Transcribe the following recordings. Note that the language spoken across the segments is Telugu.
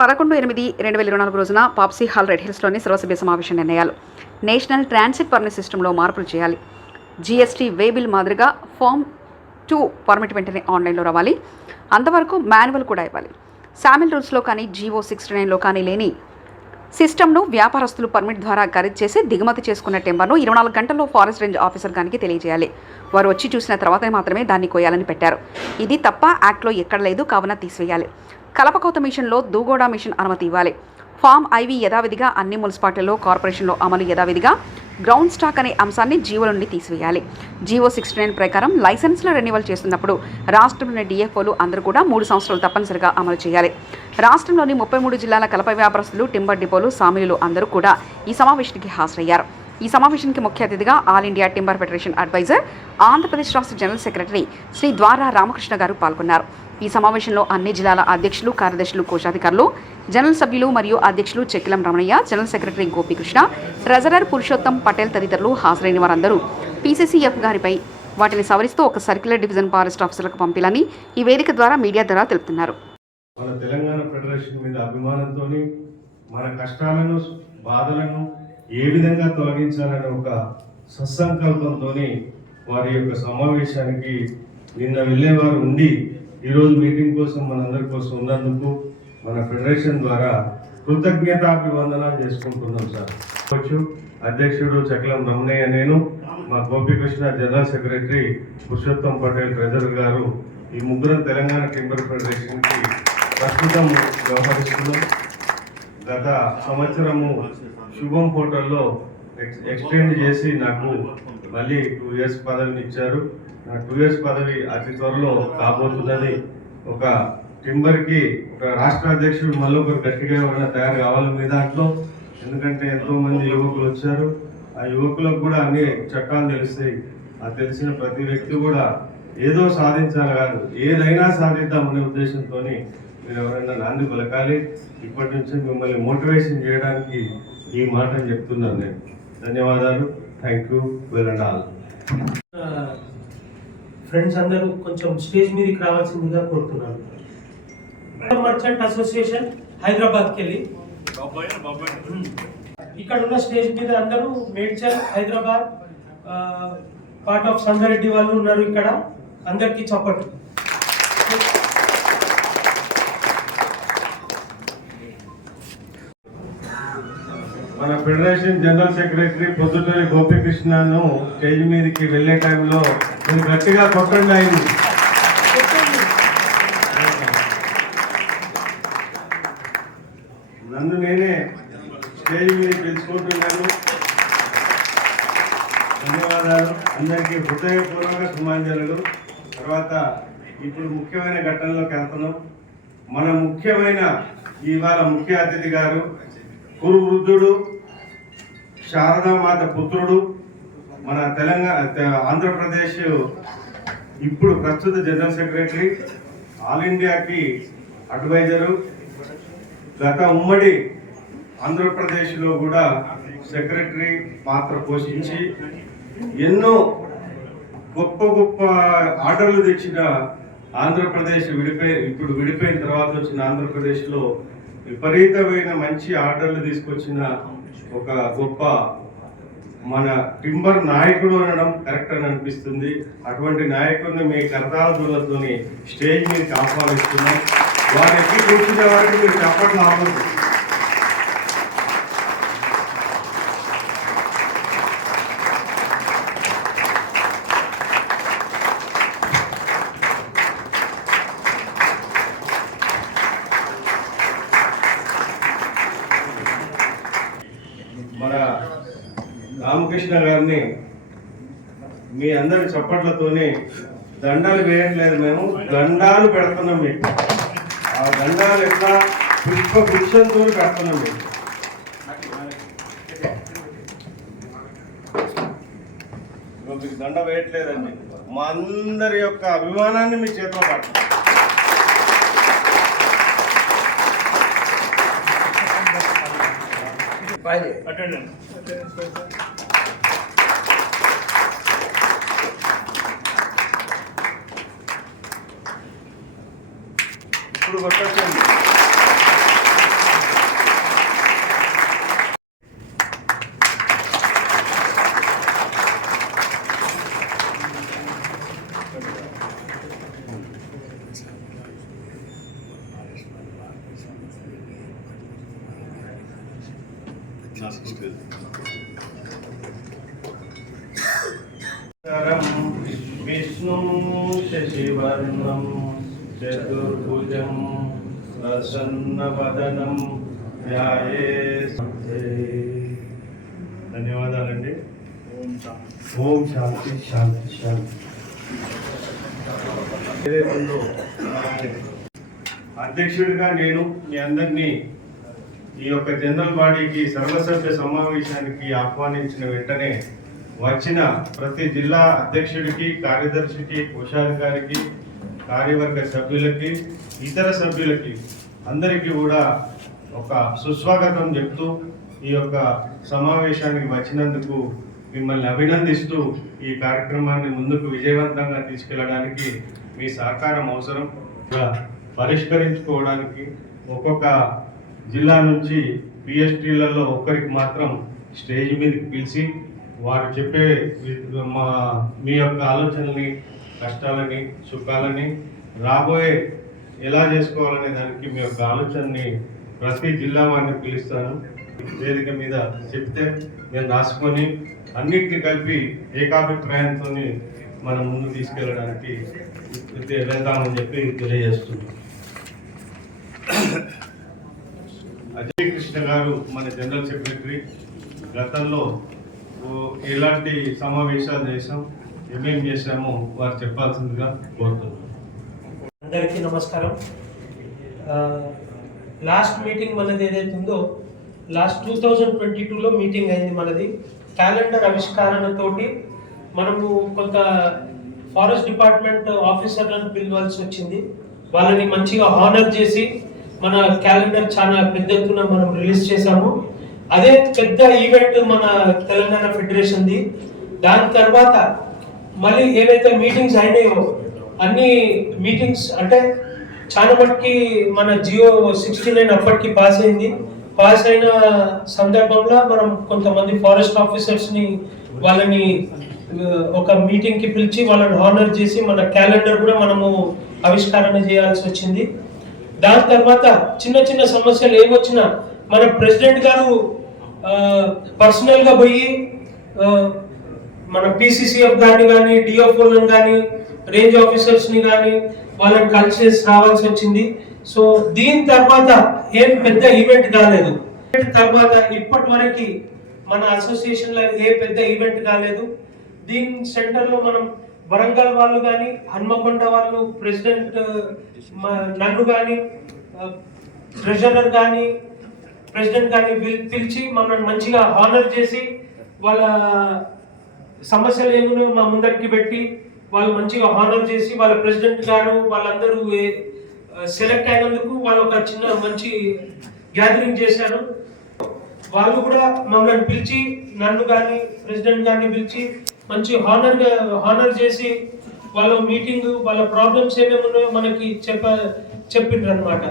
11/8/2024 రోజున పాప్సీ హాల్ రెడ్ హిల్స్లోని సర్వసభ్య సమావేశం నిర్ణయాలు. నేషనల్ ట్రాన్సిట్ పర్మిట్ సిస్టంలో మార్పులు చేయాలి. జీఎస్టీ వే బిల్ మాదిరిగా ఫామ్ 2 పర్మిట్ వెంటనే ఆన్లైన్లో రావాలి. అంతవరకు మాన్యువల్ కూడా ఇవ్వాలి. శామిల్ రూల్స్లో కానీ జీవో 69లో కానీ లేని సిస్టమ్ను వ్యాపారస్తులు పర్మిట్ ద్వారా ఖరీదు చేసి దిగుమతి చేసుకున్న టెంబర్ను 24 గంటల్లో ఫారెస్ట్ రేంజ్ ఆఫీసర్ గారికి తెలియజేయాలి. వారు వచ్చి చూసిన తర్వాతే మాత్రమే దాన్ని కోయాలని పెట్టారు. ఇది తప్ప యాక్ట్లో ఎక్కడ లేదు, కావున తీసివేయాలి. కలపకోత మిషన్లో దూగోడా మిషన్ అనుమతి ఇవ్వాలి. ఫామ్ ఐవి యథావిధిగా అన్ని మున్సిపాలిటీల్లో, కార్పొరేషన్లో అమలు యథావిధిగా. గ్రౌండ్ స్టాక్ అనే అంశాన్ని జీవో నుండి తీసివేయాలి. జీవో 69 ప్రకారం లైసెన్స్ల రెన్యువల్ చేస్తున్నప్పుడు రాష్ట్రంలోని డిఎఫ్ఓలు అందరూ కూడా 3 సంవత్సరాలు తప్పనిసరిగా అమలు చేయాలి. రాష్ట్రంలోని 33 జిల్లాల కలప వ్యాపారస్తులు, టింబర్ డిపోలు, సామిలు అందరూ కూడా ఈ సమావేశానికి హాజరయ్యారు. ఈ సమావేశానికి ముఖ్య అతిథిగా all India timber federation adviser, Andhra Pradesh రాష్ట్ర జనరల్ సెక్రటరీ శ్రీ ద్వారా రామకృష్ణ గారు పాల్గొన్నారు. ఈ సమావేశంలో అన్ని జిల్లాల అధ్యక్షులు, కార్యదర్శులు, కోశాధికారులు, జనరల్ సభ్యులు మరియు అధ్యక్షులు Chekkilam Ramanaiah, general secretary Gopikrishna, treasurer Purushottam Patel తదితరులు హాజరైన వారందరూ పీసీసీఎఫ్ గారిపై వాటిని సవరిస్తూ ఒక సర్క్యులర్ డివిజన్ ఫారెస్ట్ ఆఫీసర్లకు పంపిలని ఈ వేదిక ద్వారా మీడియా ద్వారా తెలుపుతున్నారు. మన తెలంగాణ ఫెడరేషన్ మీద అభిమానంతో మన కష్టాలను, బాధలను ఏ విధంగా తొలగించాలనే ఒక సత్సంకల్పంతో వారి యొక్క సమావేశానికి నిన్న వెళ్ళేవారు ఉండి ఈరోజు మీటింగ్ కోసం మనందరి కోసం ఉన్నందుకు మన ఫెడరేషన్ ద్వారా కృతజ్ఞతాభివందనాలు చేసుకుంటున్నాం సార్. అధ్యక్షుడు చెక్కిలం రమణయ్య, నేను, మా Gopikrishna general secretary, Purushottam Patel treasurer గారు, ఈ ముగ్గురం తెలంగాణ టింబర్ ఫెడరేషన్కి ప్రస్తుతం వ్యవహరిస్తున్నాం. గత సంవత్సరము శుభం పోర్టల్లో ఎక్స్టెండ్ చేసి నాకు మళ్ళీ 2 years పదవిని ఇచ్చారు. నా 2 years పదవి అతి త్వరలో కాబోతున్నది. ఒక టింబర్కి ఒక రాష్ట్ర అధ్యక్షుడు మళ్ళీ ఒకరు గట్టిగా ఏమైనా తయారు కావాలి మీ దాంట్లో. ఎందుకంటే ఎంతోమంది యువకులు వచ్చారు. ఆ యువకులకు కూడా అన్ని చట్టాలు తెలుస్తాయి. ఆ తెలిసిన ప్రతి వ్యక్తి కూడా ఏదో సాధించాలి కాదు, ఏదైనా సాధిద్దామనే ఉద్దేశంతో మీరు ఎవరైనా నాంది పలకాలి. ఇప్పటి నుంచి మిమ్మల్ని మోటివేషన్ చేయడానికి ఈ మాటను చెప్తున్నాను నేను. ధన్యవాదాలు. Thank you. Well and all. Friends అందరూ కొంచెం స్టేజ్ మీదకి రావాల్సిందిగా కోరుతున్నాను. మర్చెంట్ అసోసియేషన్ హైదరాబాద్కి వెళ్ళి ఇక్కడ ఉన్న స్టేజ్ మీద అందరూ మేడ్చల్, హైదరాబాద్, పార్ట్ ఆఫ్ సంగారెడ్డి వాళ్ళు ఉన్నారు. ఇక్కడ అందరికీ చప్పట్లు. మన ఫెడరేషన్ జనరల్ సెక్రటరీ పొద్దుటూరి గోపీకృష్ణను స్టేజ్ మీదకి వెళ్ళే టైంలో మీరు గట్టిగా కొట్టండి. అయింది నన్ను నేనే స్టేజ్ మీద తెలుసుకుంటున్నాను. ధన్యవాదాలు. అందరికీ హృదయపూర్వక శుభాంజలులు. తర్వాత ఇప్పుడు ముఖ్యమైన ఘట్టంలోకి వెళ్తున్నాం. మన ముఖ్యమైన ఇవాళ ముఖ్య అతిథి గారు కురు వృద్ధుడు, శారదామాత పుత్రుడు, మన ఆంధ్రప్రదేశ్ ఇప్పుడు ప్రస్తుత జనరల్ సెక్రటరీ, ఆల్ ఇండియాకి అడ్వైజరు, గత ఉమ్మడి ఆంధ్రప్రదేశ్లో కూడా సెక్రటరీ పాత్ర పోషించి ఎన్నో గొప్ప గొప్ప ఆర్డర్లు తెచ్చిన ఆంధ్రప్రదేశ్ ఇప్పుడు విడిపోయిన తర్వాత వచ్చిన ఆంధ్రప్రదేశ్లో విపరీతమైన మంచి ఆర్డర్లు తీసుకొచ్చిన ఒక గొప్ప మన టింబర్ నాయకుడు అనడం కరెక్ట్ అని అనిపిస్తుంది. అటువంటి నాయకుడిని మీ కరతాల దూలతోని స్టేజ్ మీదకి ఆహ్వానిస్తున్నాం. వారు ఎక్కి కూర్చునే వారికి మీరు చప్పట్లు ఆపదు. మన రామకృష్ణ గారిని మీ అందరి చప్పట్లతోనే దండాలు వేయట్లేదు, మేము దండాలు పెడుతున్నాం మీకు. ఆ దండాలు ఎట్లా పుష్పవృక్షంతో పెడుతున్నాం మీకు. మీకు దండ వేయట్లేదండి, మా అందరి యొక్క అభిమానాన్ని మీ చేతిలో పడుతుంది. ఇప్పుడు కొట్టండి. విష్ణు శశివర్ణం చతుర్భుజం ప్రసన్నవదనం ధ్యాయే. ధన్యవాదాలండి. ఓం శాంతి శాంతి శాంతి. అధ్యక్షుడిగా నేను మీ అందరినీ ఈ యొక్క జనరల్ బాడీకి సర్వసభ్య సమావేశానికి ఆహ్వానించిన వెంటనే వచ్చిన ప్రతి జిల్లా అధ్యక్షుడికి, కార్యదర్శికి, కోశాధికారికి, కార్యవర్గ సభ్యులకి, ఇతర సభ్యులకి అందరికీ కూడా ఒక సుస్వాగతం చెప్తూ ఈ యొక్క సమావేశానికి వచ్చినందుకు మిమ్మల్ని అభినందిస్తూ ఈ కార్యక్రమాన్ని ముందుకు విజయవంతంగా తీసుకెళ్ళడానికి మీ సహకారం అవసరం. పరిష్కరించుకోవడానికి ఒక్కొక్క జిల్లా నుంచి పిఎస్టీలలో ఒక్కరికి మాత్రం స్టేజ్ మీదకి పిలిచి వారు చెప్పే మీ యొక్క ఆలోచనల్ని, కష్టాలని, సుఖాలని రాబోయే ఎలా చేసుకోవాలనే దానికి మీ యొక్క ఆలోచనని ప్రతి జిల్లా వారిని పిలుస్తాను. వేదిక మీద చెప్తే నేను రాసుకొని అన్నింటినీ కలిపి ఏకాభిప్రాయంతో మనం ముందు తీసుకెళ్ళడానికి వెళ్దామని చెప్పి తెలియజేస్తున్నాం. అజయ్ కృష్ణ గారు మన జనరల్ సెక్రటరీ. గతంలో ఎలాంటి సమావేశాలు చేసాం, ఏమేం చేశామో వారు చెప్పాల్సిందిగా కోరుతున్నాం. అందరికీ నమస్కారం. లాస్ట్ మీటింగ్ మనది ఏదైతే ఉందో, లాస్ట్ 2022లో మీటింగ్ అయింది మనది. క్యాలెండర్ ఆవిష్కరణతోటి మనము కొంత ఫారెస్ట్ డిపార్ట్మెంట్ ఆఫీసర్లను పిలవాల్సి వచ్చింది. వాళ్ళని మంచిగా హానర్ చేసి మన క్యాలెండర్ చాలా పెద్ద ఎత్తున మనం రిలీజ్ చేశాము. అదే పెద్ద ఈవెంట్ మన తెలంగాణ ఫెడరేషన్ది. దాని తర్వాత మళ్ళీ ఏవైతే మీటింగ్స్ అయినాయో అన్ని మీటింగ్స్ అంటే చాలా మటుకి మన జియో 69 అప్పటికి పాస్ అయింది. పాస్ అయిన సందర్భంలో మనం కొంతమంది ఫారెస్ట్ ఆఫీసర్స్ని వాళ్ళని ఒక మీటింగ్కి పిలిచి వాళ్ళని హానర్ చేసి మన క్యాలెండర్ కూడా మనము ఆవిష్కరణ చేయాల్సి వచ్చింది. దాని తర్వాత చిన్న చిన్న సమస్యలు ఏమొచ్చినా మన ప్రెసిడెంట్ గారు పర్సనల్గా పోయి మన పిసిసిఎఫ్ గాని కానీ, డిఎఫ్ఓలను కానీ, రేంజ్ ఆఫీసర్స్ని కానీ వాళ్ళని కలిసి రావాల్సి వచ్చింది. సో దీని తర్వాత ఏం పెద్ద ఈవెంట్ కాలేదు. తర్వాత ఇప్పటి వరకు మన అసోసియేషన్లో ఏ పెద్ద ఈవెంట్ కాలేదు. దీని సెంటర్లో మనం వరంగల్ వాళ్ళు కానీ, హన్మకొండ వాళ్ళు, ప్రెసిడెంట్ నన్ను కానీ, ట్రెజరర్ కానీ, ప్రెసిడెంట్ కానీ పిలిచి మమ్మల్ని మంచిగా హానర్ చేసి వాళ్ళ సమస్యలు ఏమున్నాయో మా ముందరికి పెట్టి వాళ్ళు మంచిగా హానర్ చేసి వాళ్ళ ప్రెసిడెంట్ గారు వాళ్ళందరూ సెలెక్ట్ అయినందుకు వాళ్ళు ఒక చిన్న మంచి గ్యాదరింగ్ చేశారు. వాళ్ళు కూడా మమ్మల్ని పిలిచి, నన్ను కానీ ప్రెసిడెంట్ గారిని పిలిచి మంచి హానర్ చేసి వాళ్ళ మీటింగ్, వాళ్ళ ప్రాబ్లమ్స్ ఏమేమి ఉన్నాయో మనకి చెప్పిండ్రు అనమాట.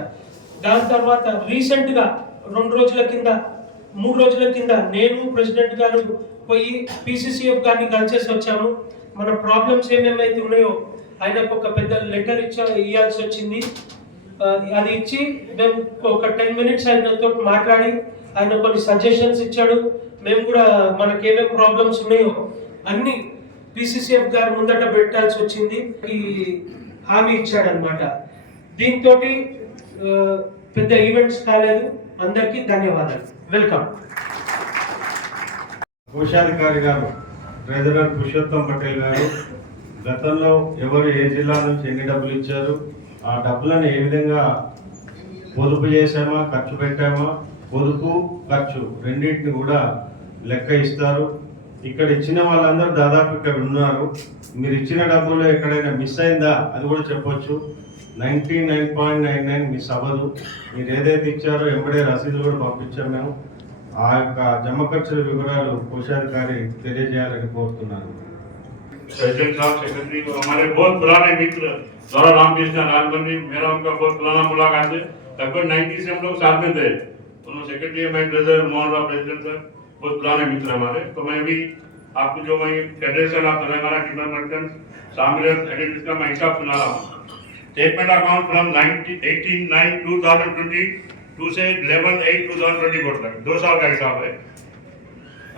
దాని తర్వాత రీసెంట్గా 2 రోజుల కింద 3 రోజుల కింద నేను ప్రెసిడెంట్ గారు పోయి పిసిసిఎఫ్ గారిని కలిసేసి వచ్చాము. మన ప్రాబ్లమ్స్ ఏమేమైతే ఉన్నాయో ఆయనకు ఒక పెద్ద లెటర్ ఇవ్వాల్సి వచ్చింది. అది ఇచ్చి మేము ఒక 10 మినిట్స్ ఆయనతో మాట్లాడి ఆయన కొన్ని సజెషన్స్ ఇచ్చాడు. మేము కూడా మనకి ఏమేమి ప్రాబ్లమ్స్ ఉన్నాయో అన్ని పిసిసిఎఫ్ గారి ముందట పెట్టాల్సి వచ్చింది. ఈ హామీ ఇచ్చాడు అనమాట. దీంతో పెద్ద ఈవెంట్స్ కాలేదు. అందరికీ ధన్యవాదాలు. వెల్కమ్. కోశాధికారి గారు, ట్రెజరర్ పురుషోత్తం పటేల్ గారు గతంలో ఎవరు ఏ జిల్లా నుంచి ఎన్ని డబ్బులు ఇచ్చారు, ఆ డబ్బులను ఏ విధంగా పొదుపు చేశామా, ఖర్చు పెట్టామా, పొదుపు ఖర్చు రెండింటిని కూడా లెక్క ఇస్తారు. ఇక్కడ ఇచ్చిన వాళ్ళందరూ దాదాపు ఇక్కడ ఉన్నారు. మీరు ఇచ్చిన డబ్బులు ఎక్కడైనా మిస్ అయిందా అది కూడా చెప్పొచ్చు. 99.99 మిస్ అవ్వదు. మీరు ఏదైతే ఇచ్చారో ఎంబడే రసీదులు కూడా పంపించాం మేము. ఆ యొక్క జమ ఖర్చుల వివరాలు కోశాధికారి తెలియజేయాలని కోరుతున్నాను. प्रेसिडेंट साहब, सेक्रेटरी को हमारे बहुत पुराने मित्र गौरव रामकृष्ण राजबंदी, मेरा उनका बहुत पुराना मुलाकात है. लगभग 90 से हम लोग साथ में थे. उन्होंने सेक्रेटरी है, मैं treasurer Mohan Rao, president sir बहुत पुराने मित्र हमारे. तो मैं भी आपको जो मैं federation of Telangana timber merchants शामिल एडिट का मैं हिसाब सुना रहा हूँ. स्टेटमेंट अकाउंट फ्रॉम 18/9/2020 से 11/8/2024 तक 2 साल का हिसाब है.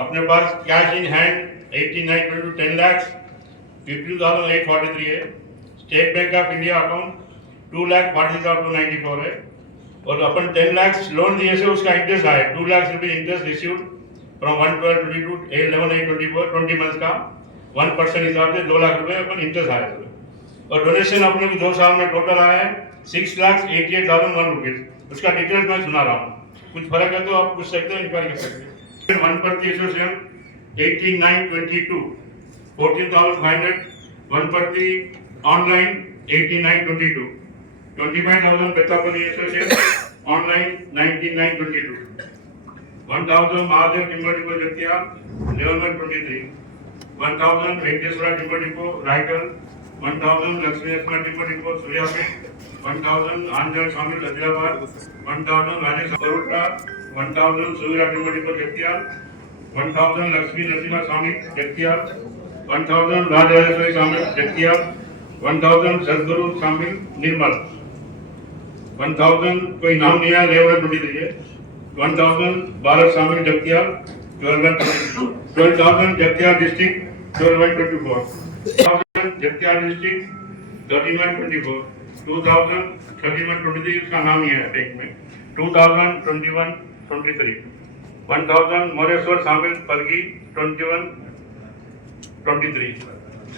अपने पास cash in hand 89 to 10 lakhs 50,843 है। State Bank of India account 2,40,294 है। और अपन 10 lakhs लोन दिए से उसका इंटरेस्ट आया 2 lakhs रुपये इंटरेस्ट रिसीव्ड फ्रॉम 1/12/22 11/8/24 20 मंथ्स का 1% हिसाब से 2 लाख रुपये अपन इंटरेस्ट आया। और डोनेशन अपने को 2 साल में टोटल आया है 6,88,001 रुपीज। उसका डिटेल्स मैं सुना रहा हूँ, कुछ फर्क है तो आप पूछ सकते हैं, इंक्वायरी कर सकते हैं। 1 per association 8922 14,500 1 per online 8922 25,000 Pettapalli association online 9922 1,000 Mahadev timber depot Jagtial 11/23 1,000 Venkateshwara timber depot Raigarh 1,000 Lakshmi Narasimha timber depot Suryapet 1,000 Anjaneya Swamy Hyderabad 1,000 Rajesh Karota 1,000 Surya timber depot Jagtial 1,000 Lakshmi Narasimha Swamy Jagtial 1,000 Rajarajeshwari Swamy Jagtial 1,000 Sadguru स्वामी निर्मल 1,000 कोई नाम नहीं है 11/23 है 1,000 बालक स्वामी जगतिया 12,000 जगतिया डिस्ट्रिक्ट 12/24 जगतिया डिस्ट्रिक्ट 13/24 2,000 13/23 इसका नाम ही है बैंक में 2,021/23 1,000 मोरेश्वर शामिल पलगी 21/23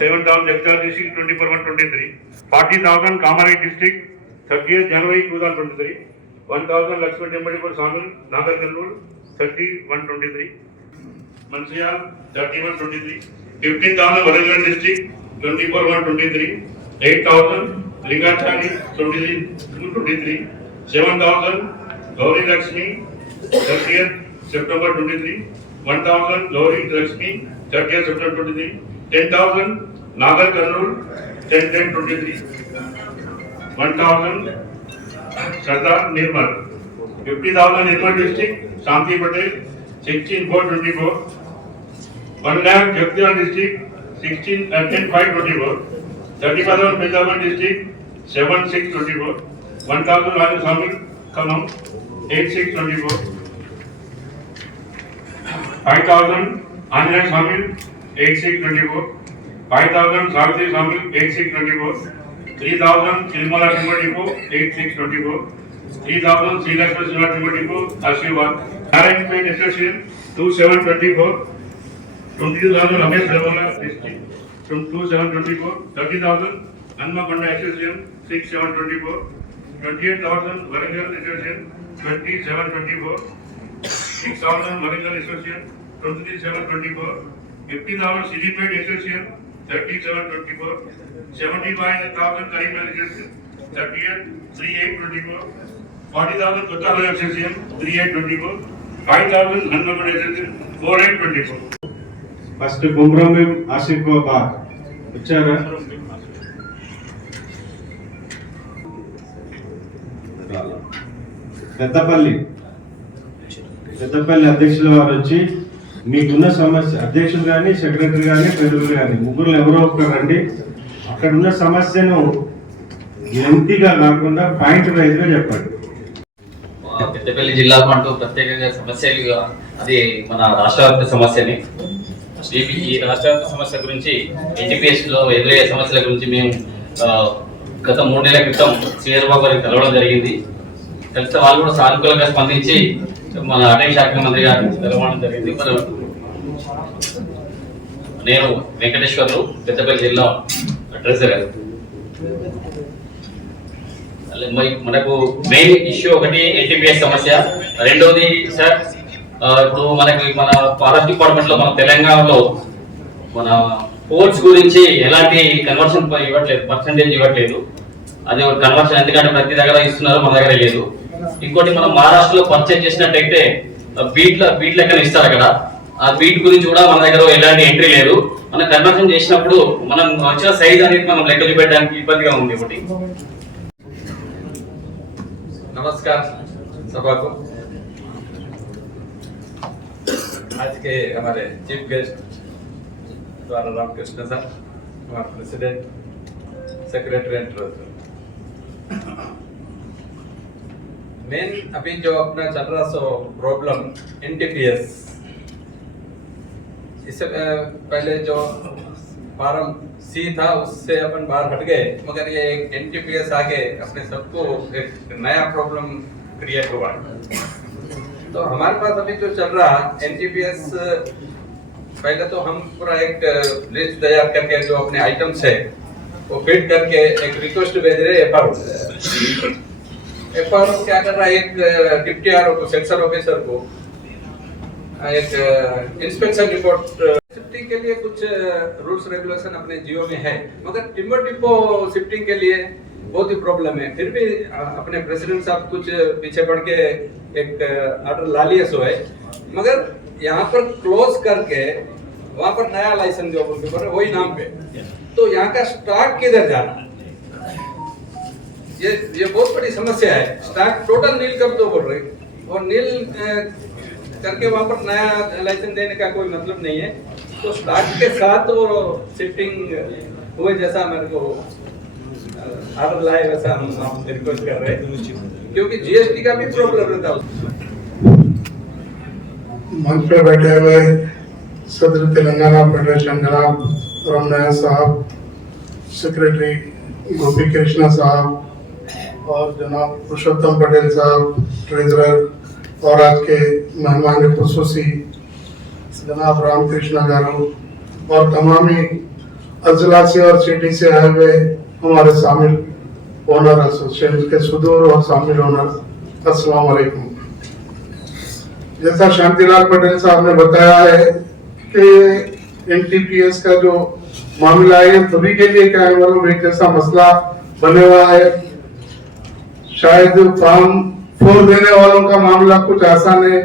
7,000 Jagtial district 24/23 40,000 Kamareddy district 30th January 2023 1,000 Lakshmi temple शामिल Nagar Kallur 30/1/23 Mancherial 31/23 15,000 Warangal district 24/1/23 8,000 Lingachari 23 7,000 Gauri Lakshmi 30th September 23 1,000 Gauri Lakshmi 30th September 23 10,000 Nagar Kallur 10/10/23 1,000 Sardar Nirmal 50,000 Nirmal district Shanti Patel 16/4/24 1 lakh Jagtial district 10/5/24 35,000 Faizabad district 7/6/24 1,000 Raju शामिल खम्मम 8/6/24 5,000 आंजनेय शामिल 8/6/24 5,000 सावित्री शामिल 8/6/24 3,000 Tirumala timber depot 8/6/24 3,000 Srilakshmi Shiva timber depot आशीर्वाद नारायणपेट एसोसिएशन 2/7/24 22,000 रमेश देवाला district 2/7/24 30,000 Hanamkonda association 6/7/24 28,000 Warangal association 27/24 6,000 Warangal association 23/7/24 50,000 Siddipet association 37/24 75,000 Karimnagar association 30th 3/8/24 40,000 कोत्ताला association 3/8/24 5,000 Hanamkonda association 4/8/24 first Kumuram में आसिफाबाद వచ్చారా పెద్దపల్లి అధ్యక్షుల వారు వచ్చి మీకున్న సమస్య అధ్యక్షులు కానీ సెక్రటరీ కానీ ప్రజలు కానీ ముగ్గురు ఎవరో ఒకరు రండి అక్కడ ఉన్న సమస్యను లెంగ్తీగా కాకుండా పాయింట్ వైజ్ గా చెప్పండి. పెద్దపల్లి జిల్లాకు అంటూ ప్రత్యేకంగా సమస్యలుగా అది మన రాష్ట్రవ్యాప్త సమస్యని ఈ రాష్ట్రవ్యాప్త సమస్య గురించి ఎన్టీపీఎస్ లో ఎదురయ్యే సమస్యల గురించి మేము గత 3 నెలల క్రితం శ్రీధర్ బాబు గారికి కలవడం జరిగింది. కలిస్తే వాళ్ళు కూడా సానుకూలంగా స్పందించి మన అటవీ శాఖ మంత్రి గారిని కలవడం జరిగింది. నేను వెంకటేశ్వర్లు పెద్దపల్లి జిల్లా ట్రెజరర్. మనకు మెయిన్ ఇష్యూ ఒకటి ఎన్టీపీఎస్ సమస్య, రెండోది సార్ ఇప్పుడు మనకి మన ఫారెస్ట్ డిపార్ట్మెంట్ లో మన తెలంగాణలో మన పోల్స్ గురించి ఎలాంటి కన్వర్షన్ ఇవ్వట్లేదు, పర్సంటేజ్ ఇవ్వట్లేదు. అది ఒక కన్వర్షన్ ఎందుకంటే ప్రతి దగ్గర ఇస్తున్నారు, మన దగ్గర లేదు. ఇంకోటి మనం మహారాష్ట్రలో పర్చేజ్ చేసినట్టయితే బీట్ లెక్కన ఇస్తారు అక్కడ. ఆ బీట్ గురించి కూడా మన దగ్గర ఎలాంటి ఎంట్రీ లేదు. మనం కన్వర్షన్ చేసినప్పుడు మనం వచ్చిన సైజ్ అనేది మనం లెక్క చూపెట్టడానికి ఇబ్బందిగా ఉంది ఒకటి. नमस्कार सभा को। आज के हमारे चीफ गेस्ट द्वारा रामकृष्ण सर, हमारे president, secretary and treasurer, main अभी जो अपना चल रहा सो प्रॉब्लम एनटीपीएस इससे पहले जो फॉर्म सी था उससे अपन बाहर हट गए, मगर ये एक एनटीपीएस आके अपने सबको एक नया प्रॉब्लम क्रिएट हुआ। तो हमारे पास अभी जो चल रहा एनटीपीएस, पहले तो हम पूरा एक लिस्ट तैयार करके जो अपने आइटम्स है वो फिट करके एक रिक्वेस्ट भेज रहे एफआरओ क्या कर रहा है, एक डिप्टी आरओ को, सेक्शन ऑफिसर को एक इंस्पेक्शन रिपोर्ट शिफ्टिंग के लिए कुछ रूल्स रेगुलेशन अपने जियो में है, मगर टिम्बर डिपो शिफ्टिंग के लिए बहुत ही प्रॉब्लम है। फिर भी अपने प्रेसिडेंट साहब कुछ पीछे पड़ के एक ऑर्डर ला लिए सो है, मगर यहाँ पर क्लोज करके वहाँ पर नया लाइसेंस जो बोलते हैं वही नाम पे, तो यहाँ का स्टॉक किधर जाना, ये बहुत बड़ी समस्या है। स्टॉक टोटल नील कर दो बोल रहे, और नील करके वहाँ पर नया लाइसेंस देने का कोई मतलब नहीं है। तो स्टॉक के साथ वो शिफ्टिंग हुए जैसा मेरे को ऑर्डर लाए वैसा हम रिक्वेस्ट कर रहे हैं, क्योंकि जीएसटी का भी प्रॉब्लम रहता है। मंच पे बैठे हुए सदर तेलंगाना फेडरेशन जनाब रमनाया साहब, सेक्रेटरी गोपी कृष्णा साहब और जनाब पुरुषोत्तम पटेल साहब ट्रेजरर, और आज के मेहमान खुसूसी जनाब रामकृष्ण गारू और तमामी अजला से और सिटी से आए हुए हमारे शामिल ओनर एसोसिएशन के सुदूर और शामिल ओनर, अस्सलाम वालेकुम। जैसा शांतिलाल पटेल साहब ने बताया है कि एनटीपीएस का जो मामला है सभी के लिए क्या है, मतलब एक जैसा मसला बने हुआ है। शायद फॉर्म 4 देने वालों का मामला कुछ आसान है।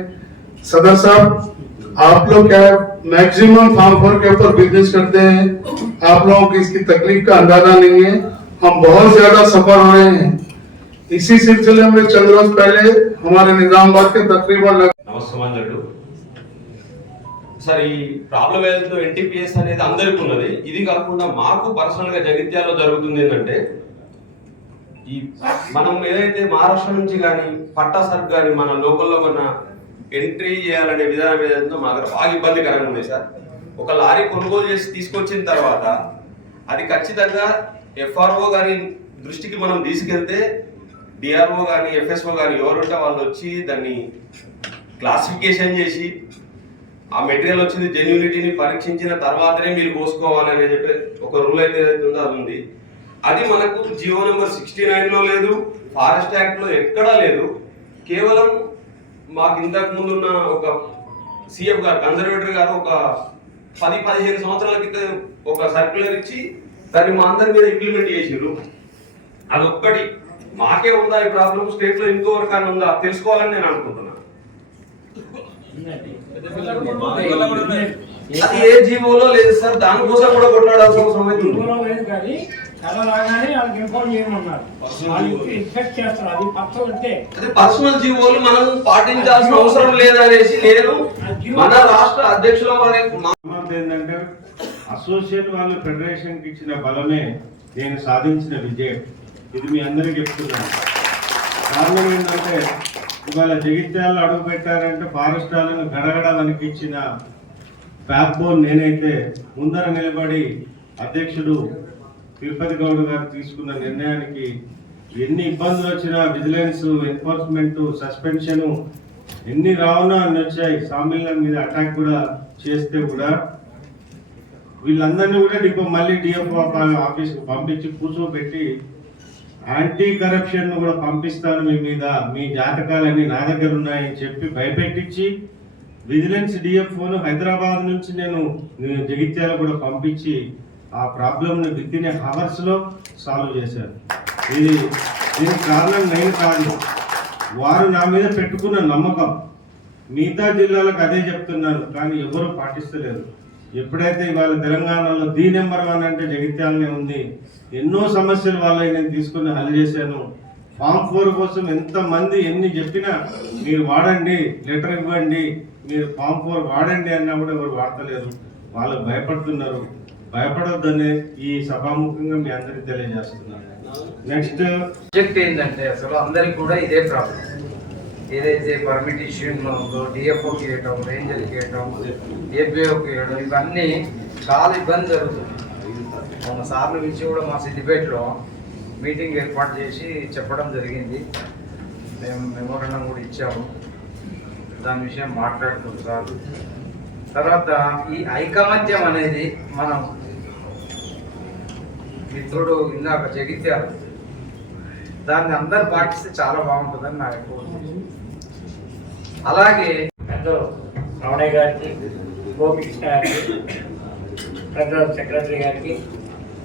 सदर साहब, आप लोग क्या मैक्सिमम फॉर्म 4 के ऊपर बिजनेस करते हैं, आप लोगों की इसकी तकलीफ का अंदाजा नहीं है। हम बहुत ज्यादा सफर हो रहे हैं। इसी सिलसिले में चंद रोज पहले हमारे निजामाबाद के तकरीबन నమస్కారం సార్, ఈ ప్రాబ్లం ఏదైతే ఎన్టీపీఎస్ అనేది అందరికీ ఉన్నది. ఇది కాకుండా మాకు పర్సనల్ గా జగిత్యాలలో జరుగుతుంది ఏంటంటే, ఈ మనం ఏదైతే మహారాష్ట్ర నుంచి కానీ పట్టా సరుకు కానీ మన లోకల్లో మన ఎంట్రీ చేయాలనే విధానం ఏదైతే మా దగ్గర బాగా ఇబ్బందికరంగా ఉంది సార్. ఒక లారీ కొనుగోలు చేసి తీసుకొచ్చిన తర్వాత అది ఖచ్చితంగా ఎఫ్ఆర్ఓ గారి దృష్టికి మనం తీసుకెళ్తే డిఆర్ఓ కానీ ఎఫ్ఎస్ఓ కానీ ఎవరుంటే వాళ్ళు వచ్చి దాన్ని క్లాసిఫికేషన్ చేసి ఆ మెటీరియల్ వచ్చింది జెన్యూనిటీని పరీక్షించిన తర్వాతనే మీరు పోసుకోవాలని చెప్పి ఒక రూల్ అయితే ఏదైతే ఉందో అది ఉంది. అది మనకు జియో నెంబర్ 69లో లేదు, ఫారెస్ట్ యాక్ట్ లో ఎక్కడా లేదు. కేవలం మాకు ఇంతకు ముందున్న ఒక సిఎఫ్ గారు, కన్జర్వేటర్ గారు ఒక 10-15 సంవత్సరాల క్రితం ఒక సర్క్యులర్ ఇచ్చి దాన్ని మా అందరి మీద ఇంప్లిమెంట్ చేసిర్రు. అదొక్కటి మాకే ఉందా ఈ ప్రాబ్లం, స్టేట్ లో ఇంకోవరకన్నా ఉందా తెలుసుకోవాలని నేను అనుకుంటున్నాను. అది ఏ జీవోలో లేదు సార్, దానికోసం కూడా కొట్లాడాల్సిన అవసరం అయితే పర్సనల్ జీవోలు మనం పాటించాల్సిన అవసరం లేదనేసి నేను మన రాష్ట్ర అధ్యక్షుల ఏంటంటే అసోసియేట్ వాళ్ళు ఫెడరేషన్ కి ఇచ్చిన బలమే నేను సాధించిన విజయం. ఇది మీ అందరికీ చెప్తున్నాను. కారణం ఏంటంటే ఇవాళ జగిత్యాలలో అడుగు పెట్టారంటే ఫారెస్ట్ వాళ్ళను గడగడ వణికించిన బ్యాక్ బోన్ నేనైతే ముందర నిలబడి అధ్యక్షుడు తిరుపతి గౌడ్ గారు తీసుకున్న నిర్ణయానికి ఎన్ని ఇబ్బందులు వచ్చినా విజిలెన్స్, ఎన్ఫోర్స్మెంట్, సస్పెన్షన్ ఎన్ని రావునా అన్ని వచ్చాయి. సామిల్ మీద అటాక్ కూడా చేస్తే కూడా వీళ్ళందరినీ కూడా మళ్ళీ డిఎఫ్ఓ ఆఫీస్కి పంపించి కూర్చోబెట్టి యాంటీ కరప్షన్ కూడా పంపిస్తాను మీ మీద, మీ జాతకాలన్నీ నా దగ్గర ఉన్నాయని చెప్పి భయపెట్టించి విజిలెన్స్ డిఎఫ్ఓను హైదరాబాద్ నుంచి నేను జగిత్యాల కూడా పంపించి ఆ ప్రాబ్లంని విత్ ఇన్ అవర్స్లో సాల్వ్ చేశారు. దీనికి కారణం నేను కాదు, వారు నా మీద పెట్టుకున్న నమ్మకం. మిగతా జిల్లాలకు అదే చెప్తున్నారు, కానీ ఎవరు పాటిస్తలేరు. ఎప్పుడైతే ఇవాళ తెలంగాణలో ది నెంబర్ 1 అంటే జగిత్యాలనే ఉంది. ఎన్నో సమస్యలు వాళ్ళని నేను తీసుకుని హల్ చేశాను. ఫామ్ 4 కోసం ఎంతమంది ఎన్ని చెప్పినా మీరు వాడండి, లెటర్ ఇవ్వండి, మీరు ఫామ్ 4 వాడండి అన్నా కూడా ఎవరు వాడతలేరు. వాళ్ళు భయపడుతున్నారు. భయపడొద్దనే ఈ సభాముఖంగా మీ అందరికీ తెలియజేస్తున్నాను. నెక్స్ట్ సబ్జెక్ట్ ఏంటంటే అసలు అందరికి కూడా ఇదే ప్రాబ్లం. ఏదైతే పర్మిట్ ఇష్యూయింగ్ ఉందో డిఎఫ్ఓకి ఇవ్వటం, రేంజర్కి ఇవ్వటం, ఏపీఓకి ఇవ్వడం, ఇవన్నీ చాలా ఇబ్బంది జరుగుతుంది. మన సార్లు ఇచ్చి కూడా మా సిద్దిపేటలో మీటింగ్ ఏర్పాటు చేసి చెప్పడం జరిగింది. మేము మెమోరండం కూడా ఇచ్చాము, దాని విషయం మాట్లాడుకుంటున్నారు. తర్వాత ఈ ఐకమత్యం అనేది మనం మిత్రుడు ఇందాక జగిత్యాల, దాన్ని అందరు పాటిస్తే చాలా బాగుంటుందని నా ఎక్కువ. అలాగే పెద్దలు రమణయ్య గారికి, గోపికృష్ణ గారికి, ట్రెజరర్ సెక్రటరీ గారికి,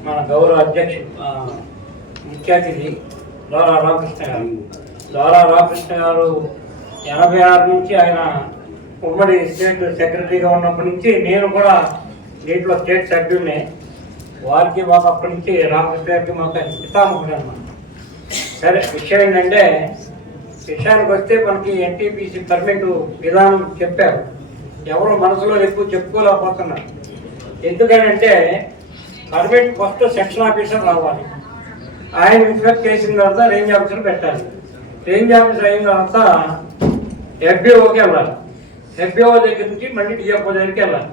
మన గౌరవ అధ్యక్షుడు ముఖ్య అతిథి ద్వారా రామకృష్ణ గారు. ద్వారా రామకృష్ణ గారు 86 నుంచి ఆయన ఉమ్మడి స్టేట్ సెక్రటరీగా ఉన్నప్పటి నుంచి నేను కూడా దీంట్లో స్టేట్ సభ్యుడినే. వారికి మాకు అప్పటి నుంచి రామకృష్ణ గారికి మాకు పితామహుడు అన్నమాట. సరే, విషయం ఏంటంటే, విషయానికి వస్తే మనకి ఎన్టీపీసీ పర్మిట్ విధానం చెప్పారు. ఎవరు మనసులో ఎక్కువ చెప్పుకోలేకపోతున్నారు. ఎందుకంటే పర్మిట్ ఫస్ట్ సెక్షన్ ఆఫీసర్ రావాలి, ఆయన ఇన్స్పెక్ట్ చేసిన తర్వాత రేంజ్ ఆఫీసర్ పెట్టాలి, రేంజ్ ఆఫీసర్ అయిన తర్వాత ఎఫ్బిఓకి వెళ్ళాలి, ఎఫ్బిఓ దగ్గర నుంచి మళ్ళీ డిఎఫ్ఓ దగ్గరికి వెళ్ళాలి.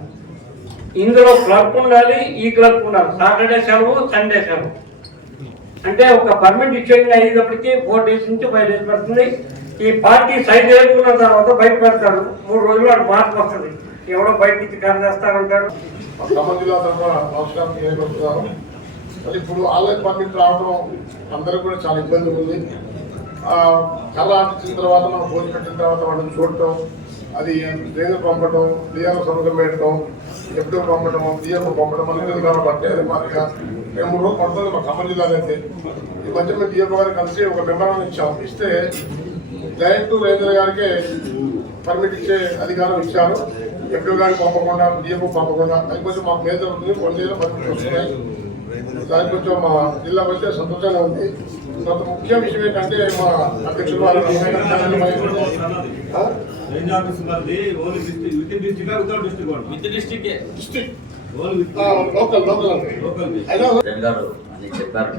ఇందులో క్లర్క్ ఉండాలి, ఈ క్లర్క్ ఉండాలి. సాటర్డే సెలవు, సండే సెలవు. అంటే ఒక పర్మిట్ ఇష్యూయింగ్ అయ్యేటప్పటికి 4 days నుంచి 5 days పడుతుంది. ఈ పార్టీ సైజ్ వేసుకున్న తర్వాత బయట పెడతాడు, 3 రోజులు వాడు మార్పు వస్తుంది. ఎవడో బయట నుంచి కరెక్ట్ చేస్తారంటాడు. ఖమ్మం జిల్లా తరఫున నమస్కారం తెలియజేస్తున్నాను. మరి ఇప్పుడు ఆన్లైన్ పర్మిట్ రావడం అందరికీ కూడా చాలా ఇబ్బంది ఉంది. కళ్ళ ఇచ్చిన తర్వాత మనం ఫోన్ పెట్టిన తర్వాత వాళ్ళని చూడటం, అది రేంజర్ పంపడం, డిఆర్ఓ సంతకం పెట్టడం, ఎఫ్డీఓ పంపడం, డిఎఫ్ఓ పంపడం అనేది కాబట్టి అది మాదిరిగా 2-3 రోజులు పడుతుంది మా ఖమ్మం జిల్లాలో అయితే. ఈ మధ్య మేము డిఎఫ్ఓ గారికి కలిసి ఒక మెమోరాండం ఇచ్చాము. ఇస్తే డైరెక్ట్ రేంజర్ గారికి పర్మిట్ ఇచ్చే అధికారం ఇచ్చారు. ఎఫ్డీఓ గారికి పంపకుండా, డిఎఫ్ఓ పంపకుండా. అది కొంచెం మాకు మేజర్ ఉంటుంది, 1 day పర్మిట్ వస్తున్నాయి. దానికి కొంచెం మా జిల్లాకు వస్తే సంతోషంగా ఉంది. తర్వాత ముఖ్య విషయం ఏంటంటే మా అధ్యక్షులు వారు గారు అని చెప్పారు.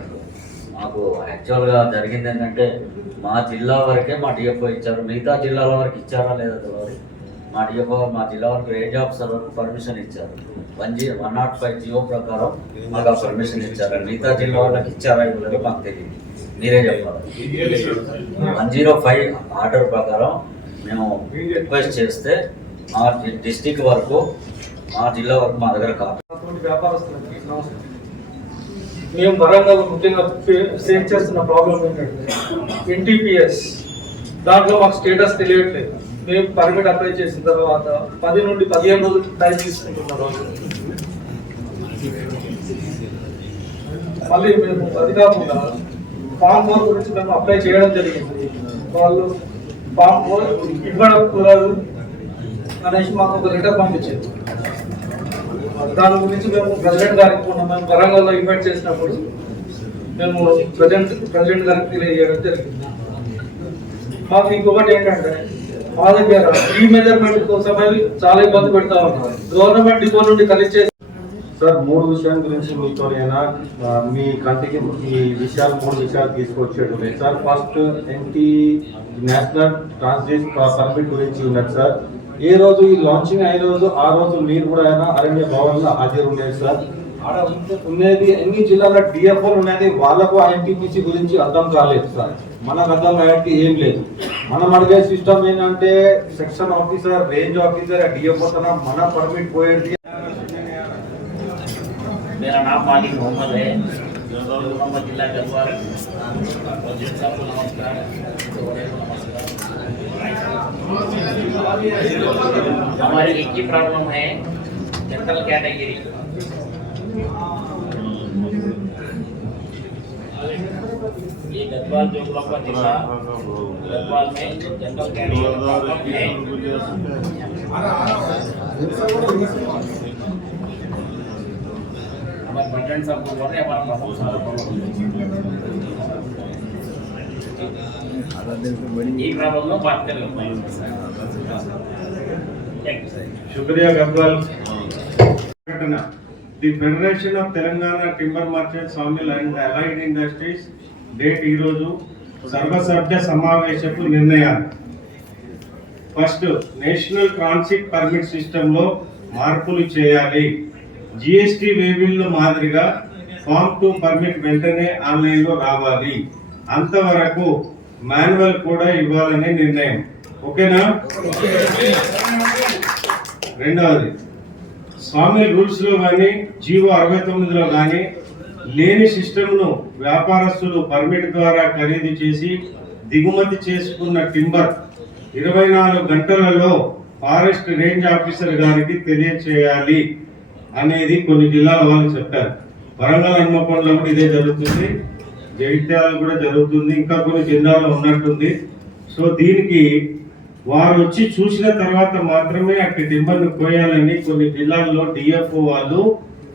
మాకు యాక్చువల్గా జరిగింది ఏంటంటే, మా జిల్లా వరకే మా డిఎఫ్ఓ ఇచ్చారు. మిగతా జిల్లాల వరకు ఇచ్చారా లేదా తెలియదు. మా డిఎఫ్ఓ మా జిల్లా వరకు రేంజ్ ఆఫీసర్ వరకు పర్మిషన్ ఇచ్చారు. 105 జియో ప్రకారం మాకు ఆ పర్మిషన్ ఇచ్చారు. మిగతా జిల్లా వాళ్ళకి ఇచ్చారా ఇవ్వలేదు మాకు తెలియదు, మీరే చెప్పాలి. 105 ఆర్డర్ ప్రకారం మేము రిక్వెస్ట్ చేస్తే మా డిస్టిక్ వరకు, మా జిల్లా వరకు మా దగ్గర కాదు. మేము వరంగల్ ముఖ్యంగా ఫేస్ చేస్తున్న ప్రాబ్లం ఏంటంటే, ఎన్టీపీఎస్ దాంట్లో మాకు స్టేటస్ తెలియట్లేదు. మేము పర్మిట్ అప్లై చేసిన తర్వాత 10 నుండి 15 రోజులు టైం తీసుకుంటున్నాం. మళ్ళీ మేము అది కాకుండా ఫామ్ 4 గురించి మేము అప్లై చేయడం జరిగింది. వాళ్ళు ఫామ్ 4 ఇవ్వడం కుదరదు అనేసి మాకు ఒక లెటర్ పంపించారు. దాని గురించి మేము ప్రెసిడెంట్ గారికి మేము వరంగల్లో ఇన్వైట్ చేసినప్పుడు మేము ప్రెసిడెంట్ గారికి తెలియజేయడం జరిగింది. మాకు ఇంకొకటి ఏంటంటే, మా దగ్గర ఈ మెజర్మెంట్ కోసమే చాలా ఇబ్బంది పెడతా ఉన్నారు. గవర్నమెంట్ డిపో నుండి కలిసి సార్ 3 విషయాల గురించి మీతోనైనా మీ కంటికి ఈ విషయాలు 3 విషయాలు తీసుకొచ్చేటు లేదు sir. First national transgender permit గురించి ఉన్నది సార్. ఏ రోజు ఈ లాంచింగ్ అయిన రోజు ఆ రోజు మీరు కూడా అయినా అరణ్య భవన్లో హాజరు ఉండేది సార్. ఆడ ఉన్నది ఎన్ని జిల్లాల డిఎఫ్ఓలు ఉన్నది, వాళ్ళకు ఐఎన్టీపీసీ గురించి అర్థం కాలేదు సార్. మనకు అర్థం అయ్యేది ఏం లేదు. మనం అడిగే సిస్టమ్ ఏంటంటే, section officer, range officer, DFO తన మన పర్మిట్ పోయేది. मेरा नाम मालिक मोहम्मद है, मोहम्मद जिला गढ़वाल। सबको नमस्कार। हमारी एक ही प्रॉब्लम है, जनरल कैटेगरी। ये गढ़वाल जो ब्लॉक का जिला, गढ़वाल में जनरल कैटेगरी प्रॉब्लम है। हमारे प्रेसिडेंट साहब को बोल रहे हैं, हमारा प्रॉब्लम सारा ये प्रॉब्लम में बात कर रहे हैं। शुक्रिया Garhwal. The federation of Telangana timber merchants, sawmill and allied industries date ఈరోజు సర్వసభ్య సమావేశపు నిర్ణయాలు. ఫస్ట్ నేషనల్ ట్రాన్సిట్ పర్మిట్ సిస్టంలో మార్పులు చేయాలి. జిఎస్టి వేబిల్లో మాదిరిగా ఫామ్ 2 పర్మిట్ వెంటనే ఆన్లైన్లో రావాలి. అంతవరకు మాన్యువల్ కూడా ఇవ్వాలనే నిర్ణయం. ఓకేనా? రెండవది, స్వామి రూల్స్లో కానీ జీవో 69లో కానీ లేని సిస్టమ్ను వ్యాపారస్తులు పర్మిట్ ద్వారా ఖరీదు చేసి దిగుమతి చేసుకున్న టింబర్ 24 గంటలలో ఫారెస్ట్ రేంజ్ ఆఫీసర్ గారికి తెలియచేయాలి అనేది కొన్ని జిల్లాల వాళ్ళు చెప్పారు. వరంగల్, హన్మకొండలో కూడా ఇదే జరుగుతుంది, జగిత్యాల కూడా జరుగుతుంది, ఇంకా కొన్ని జిల్లాలో ఉన్నట్టుంది. సో దీనికి వారు వచ్చి చూసిన తర్వాత మాత్రమే అక్కడ టింబర్ను కోయాలని కొన్ని జిల్లాల్లో డిఎఫ్ఓ వాళ్ళు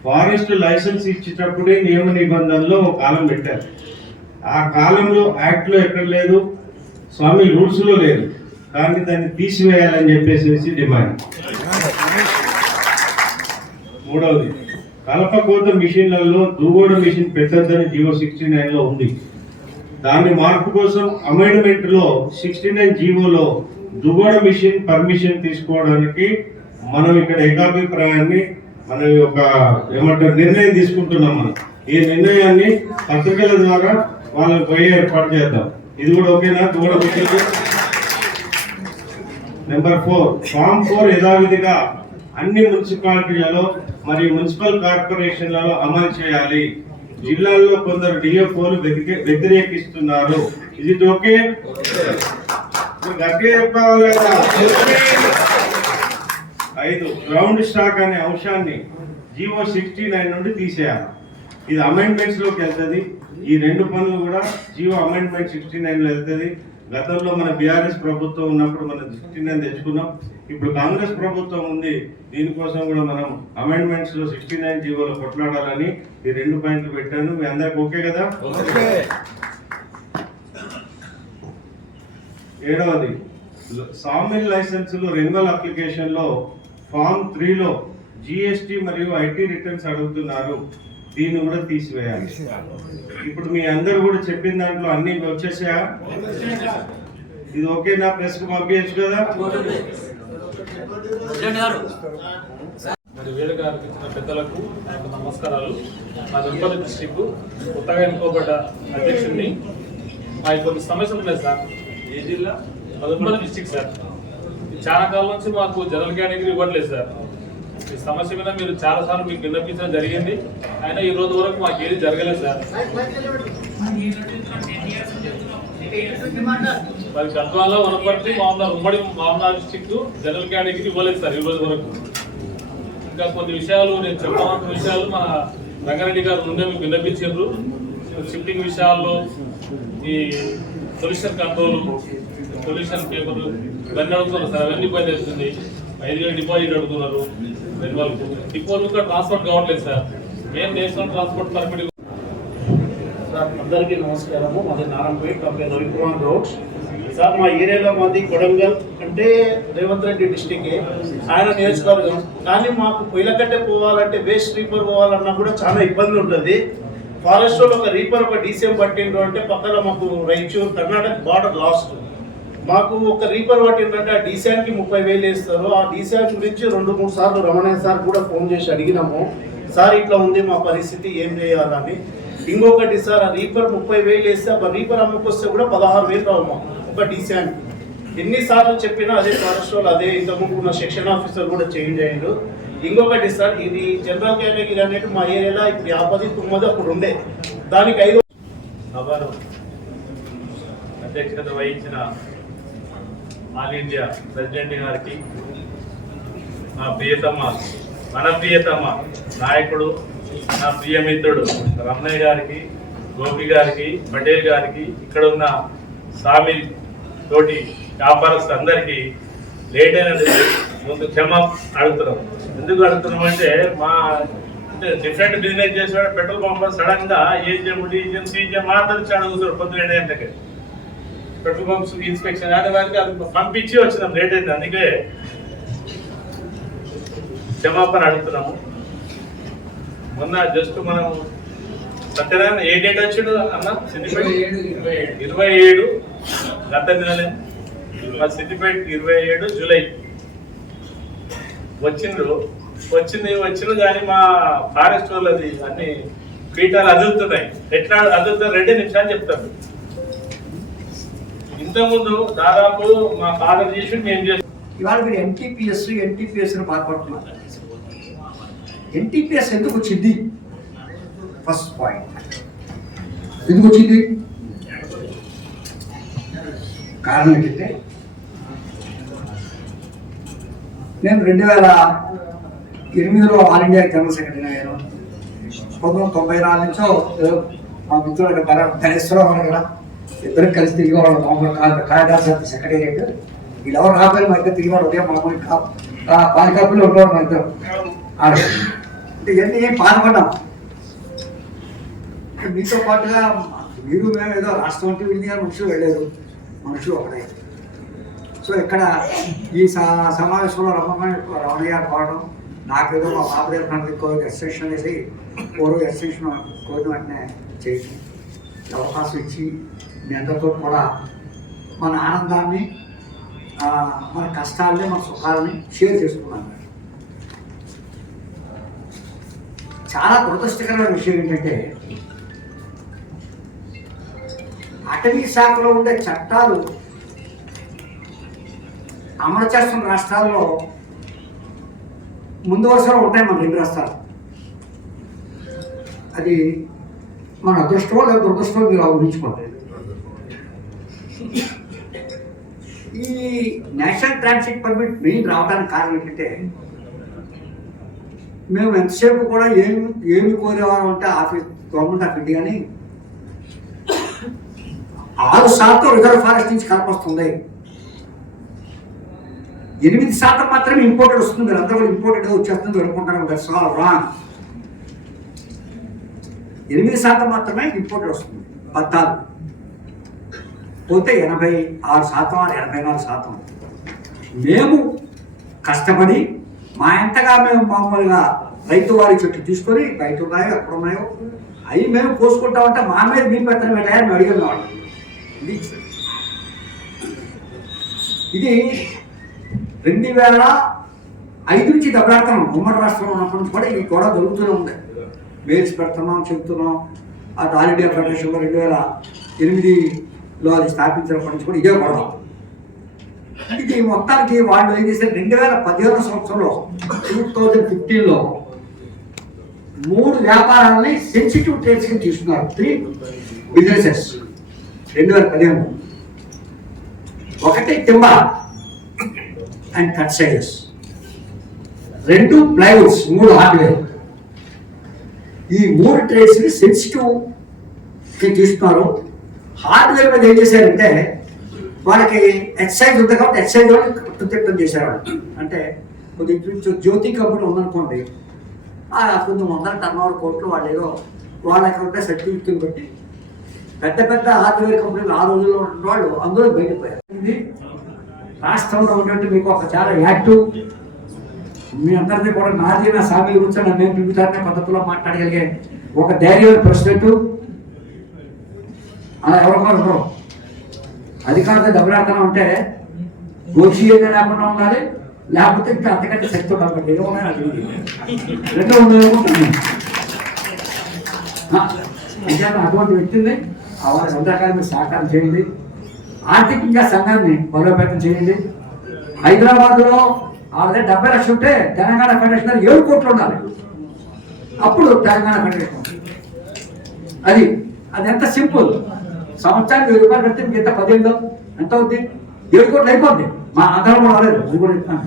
ఫారెస్ట్ లైసెన్స్ ఇచ్చేటప్పుడే నియమ నిబంధనలో ఒక కాలం పెట్టారు. ఆ కాలంలో యాక్ట్ లో ఎక్కడ లేదు, స్వామి రూల్స్ లో లేదు, కానీ దాన్ని తీసివేయాలని చెప్పేసి డిమాండ్. మూడవది, కలపకోత మిషన్లలో దువ్వోడ మిషన్ పెట్టొద్దని జీవో 69 లో ఉంది. దాని మార్పు కోసం అమెండ్మెంట్ లో 69 జీవోలో దువ్వోడ మిషన్ పర్మిషన్ తీసుకోవడానికి మనం ఇక్కడ ఏకాభిప్రాయాన్ని మనం ఒక ఏమంటారు నిర్ణయం తీసుకుంటున్నాం. మనం ఈ నిర్ణయాన్ని పత్రికల ద్వారా వాళ్ళకి పోయి ఏర్పాటు చేద్దాం. ఇది కూడా ఓకేనా? దువ్వోడ మిషన్. నెంబర్ 4, ఫామ్ 4 యథావిధిగా అన్ని మున్సిపాలిటీలలో మరియు మున్సిపల్ కార్పొరేషన్లలో అమలు చేయాలి. జిల్లాల్లో కొందరు డిఎఫ్ఓలు వ్యతిరేకిస్తున్నారు. ఇది ఓకే? గట్టిగా చెప్పాలి కదా. 5, గ్రౌండ్ స్టాక్ అనే అంశాన్ని జీవో 69 నుండి తీసేయాలి. ఇది అమెండ్మెంట్స్ లోకి వెళ్తుంది. ఈ రెండు పనులు కూడా జీవో అమెండ్మెంట్ 69 లో వెళ్తుంది. గతంలో మన బీఆర్ఎస్ ప్రభుత్వం ఉన్నప్పుడు మనం 69 తెచ్చుకున్నాం. ఇప్పుడు కాంగ్రెస్ ప్రభుత్వం ఉంది, దీనికోసం కూడా మనం అమెండ్మెంట్స్ లో 69 జీవోలో కొట్లాడాలని ఈ 2 పాయింట్లు పెట్టాను. మీ అందరికి ఓకే కదా? 7వది, సామిల్ లైసెన్సులు రెన్యువల్ అప్లికేషన్ లో ఫామ్ 3లో జిఎస్టి మరియు ఐటీ రిటర్న్స్ అడుగుతున్నారు. దీన్ని కూడా తీసివేయాలి. ఇప్పుడు మీ అందరు కూడా చెప్పిన దాంట్లో అన్ని వచ్చేసాయా? ఇది ఓకేనా? ప్రెస్ కు పంపించచ్చు కదా? మరి వేరే గారికి ఇచ్చిన పెద్దలకు నాకు నమస్కారాలు. మా వెంపల్లి డిస్ట్రిక్ట్ కొత్తగా ఎన్నుకోబడ్డ అధ్యక్షుడిని. మా కొన్ని సమస్యలు ఉన్నాయి సార్. ఏ జిల్లా? Vempalli district sir. చాలా కాలం నుంచి మాకు జనరల్ కేటగిరీ ఇవ్వట్లేదు సార్. ఈ సమస్య మీద మీరు చాలా సార్లు మీకు విన్నపించడం జరిగింది, అయినా ఈ రోజు వరకు మాకు ఏది జరగలేదు సార్. మరి గద్వాల, వనపర్తి, ఉమ్మడి మామూలు డిస్ట్రిక్ట్ జనరల్ కేటగిరీ ఇవ్వలేదు సార్ ఈ రోజు వరకు. ఇంకా కొన్ని విషయాలు నేను చెప్పాలనుకున్న విషయాలు మన రంగారెడ్డి గారు ముందే మీకు విన్నపించారు. షిఫ్టింగ్ విషయాల్లో ఈ పొల్యూషన్ కంట్రోల్, పొల్యూషన్ పేపర్ ఇవన్నీ అడుగుతున్నారు సార్. అవన్నీ ఇబ్బంది అవుతుంది. 5,000 డిపాజిట్ అడుగుతున్నారు. డిపోలు కూడా ట్రాన్స్పోర్ట్ కావట్లేదు సార్. ఏం నేషనల్ ట్రాన్స్పోర్ట్ పర్మిట్. సార్ అందరికీ నమస్కారము. మాది నారాయణపేట, కంపెనీ రవికుమార్ గౌడ్ సార్. మా ఏరియాలో మాది కొడంగల్ అంటే రేవంత్ రెడ్డి డిస్టిక్, ఆయన నియోజకవర్గం. కానీ మాకు పొయ్యిలకట్టే పోవాలంటే వేస్ట్ రీపర్ పోవాలన్నా కూడా చాలా ఇబ్బంది ఉంటుంది. ఫారెస్ట్ లో ఒక రీపర్ ఒక డీసీఎం పట్టిండ్రు అంటే పక్కన మాకు రాయచూరు కర్ణాటక బార్డర్ లాస్ట్. మాకు ఒక రీపర్ పట్టిందంటే ఆ డీసీఆర్కి 30,000 వేస్తారు. ఆ డీసీఆర్ గురించి 2-3 సార్లు రమణయ్య సార్ కూడా ఫోన్ చేసి అడిగినాము. సార్ ఇట్లా ఉంది మా పరిస్థితి, ఏం చేయాలని. ఇంకొకటి సార్, ఆ రీపర్ 30,000 వేస్తే ఆ రీపర్ అమ్ముకొస్తే కూడా 16,000 రావు మాకు ఒక డీసీఆర్. ఎన్నిసార్లు చెప్పినా అదే ఫారెస్ట్ వాళ్ళు అదే ఇంతకుముందు ఉన్న సెక్షన్ ఆఫీసర్ కూడా చేంజ్ అయ్యారు. ఇంకొకటి సార్, ఇది జనరల్ కేటగిరీ అనేది మా ఏరియాలో ఇప్పుడు 59 అప్పుడు ఉండే, దానికి 5 సభను అధ్యక్షత వహించిన ఆల్ ఇండియా ప్రెసిడెంట్ గారికి, నా ప్రియతమ నాయకుడు, నా ప్రియమిత్రుడు రమణయ్య గారికి, గోపి గారికి, పటేల్ గారికి, ఇక్కడ ఉన్న సామిల్ తోటి వ్యాపారస్తు అందరికీ లేట్ అయినది ముందు క్షమ అడుగుతున్నాం. ఎందుకు అడుగుతున్నాం అంటే మా డిఫరెంట్ బిజినెస్ చేసేవాడు పెట్రోల్ పంప్ సడన్ గా ఏజిఎం, డీజిఎం, సీజిఎం మాట్లాడి అడుగుతారు పొద్దున 7 గంటలకి. పెట్రోల్ పంప్స్ ఇన్స్పెక్షన్ ఆడే వారికి అది పంపించి వచ్చినాం, లేట్ అయింది. అందుకే క్షమాపణ అడుగుతున్నాము. మొన్న జస్ట్ మనం సత్యనారాయణ ఏ డేట్ వచ్చాడు అన్న? 27 గత నెలలే మా సిద్దిపేట 27 జూలై వచ్చింది కానీ మా ఫారెస్ట్ వాళ్ళది అన్ని పీఠాలు అదులుతున్నాయి. ఎట్లా అదులుతారు 2 నిమిషాలు చెప్తాను. ఇంతకుముందు దాదాపు మా ఫాదర్ చేసి మేము చేసి ఇవాళ మీరు ఎన్టీపీఎస్ బాధపడుతున్నారు. ఎన్టీపీఎస్ ఎందుకు వచ్చింది? ఫస్ట్ పాయింట్, ఎందుకు వచ్చింది? కారణం ఏంటంటే నేను 2008లో ఆల్ ఇండియా జనరల్ సెక్రటరీ అయ్యాను. 1994 నుంచో మా మిత్రుడు ధనేశ్వరరావు కదా, ఇద్దరు కలిసి తిరిగేవాడు. మామూలు కార్యదర్శి సెక్రటేరియట్. వీళ్ళెవరు రాబోయే మా ఇద్దరు తిరిగేవాడు. ఉదయం మామూలు పాలకాపులో ఉండేవాడు మా ఇద్దరు. అంటే ఇవన్నీ పాల్పడ్డాం. మీతో పాటుగా మీరు మేము ఏదో రాష్ట్రం అంటే విడిగా మనుషులు వెళ్ళారు, మనుషులు ఒకటే. సో ఇక్కడ ఈ సమావేశంలో రమణయ్య గారు పోవడం, నాకేదో మా బాబు గారు ఎక్స్టెన్షన్ వేసి ఎక్స్టెన్షన్ కోరిన వెంటనే చేసి అవకాశం ఇచ్చి మీ అందరితో కూడా మన ఆనందాన్ని, మన కష్టాలని, మన సుఖాలని షేర్ చేసుకున్నాను. చాలా దురదృష్టకరమైన విషయం ఏంటంటే అటవీ శాఖలో ఉండే చట్టాలు అమలు చేస్తున్న రాష్ట్రాల్లో ముందు వరుసలో ఉంటాయి మన 2 రాష్ట్రాలు. అది మన అదృష్టమో లేదా దురదృష్టమో మీరు ఊహించుకోండి. ఈ నేషనల్ ట్రాన్సిట్ పర్మిట్ మెయిన్ రావడానికి కారణం ఏంటంటే మేము ఎంతసేపు కూడా ఏమి కోరేవారు అంటే గవర్నమెంట్ ఆఫ్ ఇండియాని 6% రిజర్వ్ ఫారెస్ట్ నుంచి కలపొస్తుంది, 8% మాత్రమే ఇంపోర్టెడ్ వస్తుంది. మీరు అందరూ కూడా ఇంపోర్టెడ్ వచ్చేస్తుంది అనుకుంటున్నారు. That's all wrong. 8% మాత్రమే ఇంపోర్టెడ్ వస్తుంది. 14 పోతే 86% 84%. మేము కష్టపడి మా ఎంతగా మేము మామూలుగా రైతు వారి చెట్లు తీసుకొని బయట ఉన్నాయో ఎక్కడ ఉన్నాయో అవి మేము కోసుకుంటామంటే మా మీద మీ పెత్తనం పెట్టాయని మేము అడిగాం. వాళ్ళు ఇది 2005 నుంచి దెబ్బలాడుతున్నాం. ఉమ్మడి రాష్ట్రంలో ఉన్నప్పటి నుంచి కూడా ఈ గొడవ జరుగుతూనే ఉంది. మెయిల్స్ పెడుతున్నాం, చెబుతున్నాం. అటు ఆల్ ఇండియా ఫెడరేషన్లో 2008లో అది స్థాపించినప్పటి నుంచి కూడా ఇదే గొడవ. ఇది మొత్తానికి వాళ్ళు ఏం చేశారు, 2015 సంవత్సరంలో 2015లో 3 వ్యాపారాలని సెన్సిటివ్ ట్రేడ్స్ కి తీసుకున్నారు. 3 బిజినెసెస్ 2015. ఒకటి timber and cut sizes, 2 plywoods, 3 hardware. ఈ 3 ట్రేడ్స్ ని సెన్సిటివ్ కి తీసుకున్నారు. హార్డ్వేర్ మీద ఏం చేశారంటే వాళ్ళకి ఎక్సైజ్ ఉంది కాబట్టి ఎక్సైజ్ వాళ్ళు కట్టుదిట్టం చేశారు. అంటే కొద్దిగా జ్యోతి కంపెనీ ఉందనుకోండి, కొన్ని 100 టర్నోవర్ కోట్లు వాళ్ళు ఏదో వాళ్ళకి ఉంటే సర్టిఫికెట్లు బట్టి పెద్ద పెద్ద హార్డ్వేర్ కంపెనీలు ఆ రోజుల్లో ఉన్న వాళ్ళు అందులో బయటపోయారు. ఇది రాష్ట్రంలో ఉన్నట్టు మీకు ఒక చాలా యాక్టివ్, మీ అందరినీ కూడా నాది నా సామి గురించి నన్ను నేను పిలుపుతారనే పద్ధతిలో మాట్లాడగలిగే ఒక ధైర్యమైన ప్రెసిడెంట్ అలా ఎవరికొనరు. అధికారులతో దెబ్బలాడుతూ ఉంటే గోషి ఏదైనా లేకుండా ఉండాలి, లేకపోతే ఇంకా అంతకంటే శక్తి కాబట్టి ఏమన్నా రెండో ఉండాలనుకుంటున్నాను. అటువంటి వ్యక్తిని వాళ్ళ సంతకాలు మీరు సహకారం చేయండి. ఆర్థికంగా సంఘాన్ని బలోపేతం చేయండి. హైదరాబాద్లో ఆల్రెడీ 70 లక్షలు ఉంటే తెలంగాణ ఫెడరేషన్ 7 కోట్లు ఉండాలి. అప్పుడు తెలంగాణ ఫెడరేషన్ అది ఎంత సింపుల్. సంవత్సరానికి 1000 రూపాయలు పెడితే మీకు ఎంత 15 ఎంత అవుద్ది? 7 కోట్లు అయిపోద్ది. మా ఆధారం రాలేదు, అది కూడా ఇస్తాను.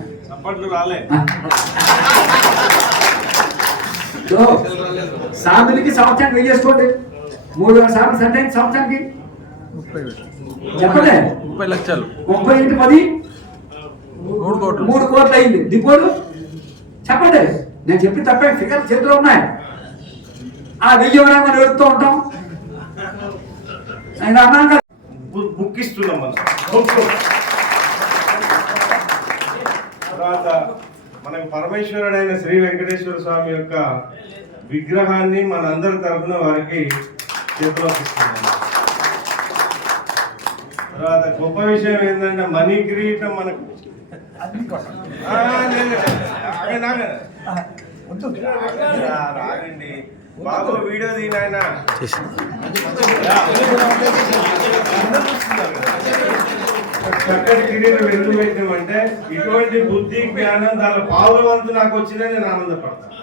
సామిలికి సంవత్సరానికి 1000 చేసుకోండి. 3000 సార్లు సంటే సంవత్సరానికి చెప్పలే 30 లక్షలు. 30 ఇంటి 10 3 కోట్లు అయింది. దిపోలు చెప్పండి. నేను చెప్పి తప్పే, ఫిగర్ చేతిలో ఉన్నాయి. ఆ 1000 మనం ఎడుతూ ఉంటాం. బుక్ ఇస్తున్నాం మనం. తర్వాత మనకు పరమేశ్వరుడైన శ్రీ వెంకటేశ్వర స్వామి యొక్క విగ్రహాన్ని మనందరి తరఫున వారికి చేతిలో ఇస్తున్నాం. తర్వాత గొప్ప విషయం ఏంటంటే మనీ కిరీటం మనకు రాగండి బాబు వీడియో తీనాయన చక్కటి కిరీటం ఎందుకు పెట్టినామంటే ఇటువంటి బుద్ధి జ్ఞానం దాని పావుల వంతు నాకు వచ్చిందని నేను ఆనందపడతాను.